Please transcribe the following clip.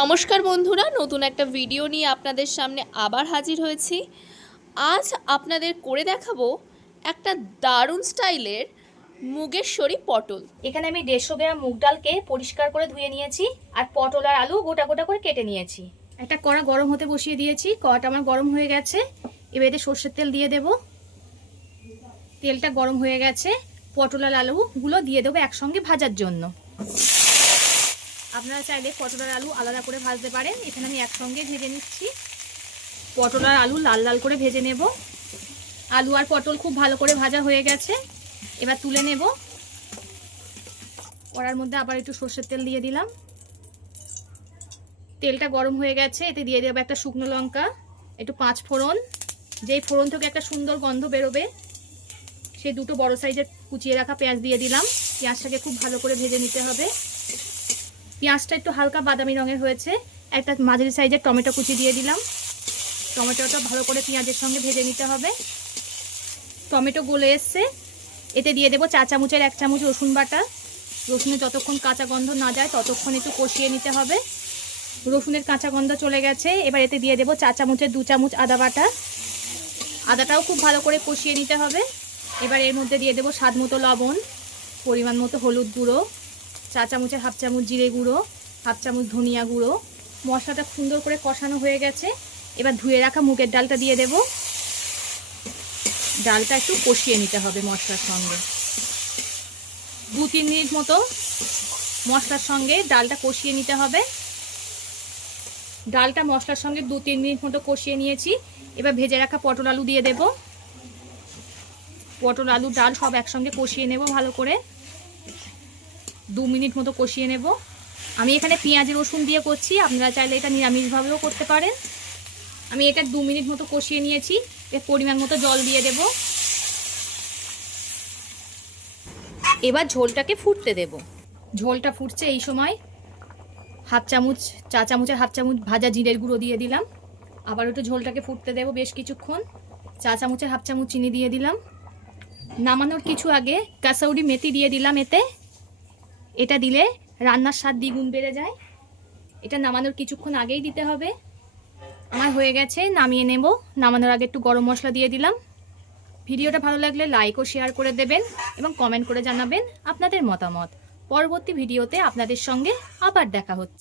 নমস্কার বন্ধুরা নতুন একটা ভিডিও নিয়ে আপনাদের সামনে আবার হাজির হয়েছি। আজ আপনাদের করে দেখাবো একটা দারুণ স্টাইলের মুগেশ্বরী পটল। এখানে আমি দেড়শো গ্রাম মুগ ডালকে পরিষ্কার করে ধুয়ে নিয়েছি আর পটল আর আলু গোটা গোটা করে কেটে নিয়েছি। একটা কড়া গরম হতে বসিয়ে দিয়েছি কড়াটা আমার গরম হয়ে গেছে। এবার এতে সর্ষের তেল দিয়ে দেব। তেলটা গরম হয়ে গেছে পটল আর আলুগুলো দিয়ে দেবো একসঙ্গে ভাজার জন্য। আপনারা চাইলে পটল আর আলু আলাদা করে ভাজতে পারেন। এখানে আমি একসঙ্গে ভেজে নিচ্ছি। পটল আর আলু লাল লাল করে ভেজে নেব। আলু আর পটল খুব ভালো করে ভাজা হয়ে গেছে। এবার তুলে নেব। কড়ার মধ্যে আবার একটু সর্ষের তেল দিয়ে দিলাম। তেলটা গরম হয়ে গেছে, এতে দিয়ে দেবো একটা শুকনো লঙ্কা, একটু পাঁচ ফোড়ন। যেই ফোড়ন থেকে একটা সুন্দর গন্ধ বেরোবে, সেই দুটো বড় সাইজের কুচিয়ে রাখা পেঁয়াজ দিয়ে দিলাম। পেঁয়াজটাকে খুব ভালো করে ভেজে নিতে হবে। পেঁয়াজটা একটু হালকা বাদামি রঙের হয়েছে। একটা মাঝারি সাইজের টমেটো কুচি দিয়ে দিলাম। টমেটোটা ভালো করে পেঁয়াজের সঙ্গে ভেজে নিতে হবে। টমেটো গলে এসছে। এতে দিয়ে দেবো চা চামচের এক চামচ রসুন বাটা। রসুনে যতক্ষণ কাঁচা গন্ধ না যায়, ততক্ষণ একটু কষিয়ে নিতে হবে। রসুনের কাঁচা গন্ধ চলে গেছে। এবার এতে দিয়ে দেবো চা চামচের দু চামচ আদা বাটা। আদাটাও খুব ভালো করে কষিয়ে নিতে হবে। এবার এর মধ্যে দিয়ে দেবো স্বাদ মতো লবণ, পরিমাণ মতো হলুদ গুঁড়ো। চা চামচের হাফ চামচ জিরে গুঁড়ো, হাফ চামচ ধনিয়া গুঁড়ো। মশলাটা সুন্দর করে কষানো হয়ে গেছে। এবার ধুয়ে রাখা মুগের ডালটা দিয়ে দেবো। ডালটা একটু কষিয়ে নিতে হবে মশলার সঙ্গে। দু তিন মিনিট মতো মশলার সঙ্গে ডালটা কষিয়ে নিতে হবে। ডালটা মশলার সঙ্গে দু তিন মিনিট মতো কষিয়ে নিয়েছি। এবার ভেজে রাখা পটল আলু দিয়ে দেব। পটল আলু, ডাল সব একসঙ্গে কষিয়ে নেব ভালো করে। দু মিনিট মতো কষিয়ে নেব। আমি এখানে পেঁয়াজ রসুন দিয়ে করছি, আপনারা চাইলে এটা নিরামিষভাবেও করতে পারেন। আমি এটা দু মিনিট মতো কষিয়ে নিয়েছি, এর পরিমাণ মতো জল দিয়ে দেব। এবার ঝোলটাকে ফুটতে দেব। ঝোলটা ফুটছে এই সময়। হাফ চামচ, চা চামচের হাফ চামচ ভাজা জিরের গুঁড়ো দিয়ে দিলাম। আবার একটু ঝোলটাকে ফুটতে দেব বেশ কিছুক্ষণ। চা চামচের হাফ চামচ চিনি দিয়ে দিলাম। নামানোর কিছু আগে কাসৌরি মেথি দিয়ে দিলাম এতে। এটা দিলে রান্নার স্বাদ দ্বিগুণ বেড়ে যায়। এটা নামানোর কিছুক্ষণ আগেই দিতে হবে। আমার হয়ে গেছে, নামিয়ে নেব। নামানোর আগে একটু গরম মশলা দিয়ে দিলাম। ভিডিওটা ভালো লাগলে লাইক ও শেয়ার করে দেবেন এবং কমেন্ট করে জানাবেন আপনাদের মতামত। পরবর্তী ভিডিওতে আপনাদের সঙ্গে আবার দেখা হচ্ছে।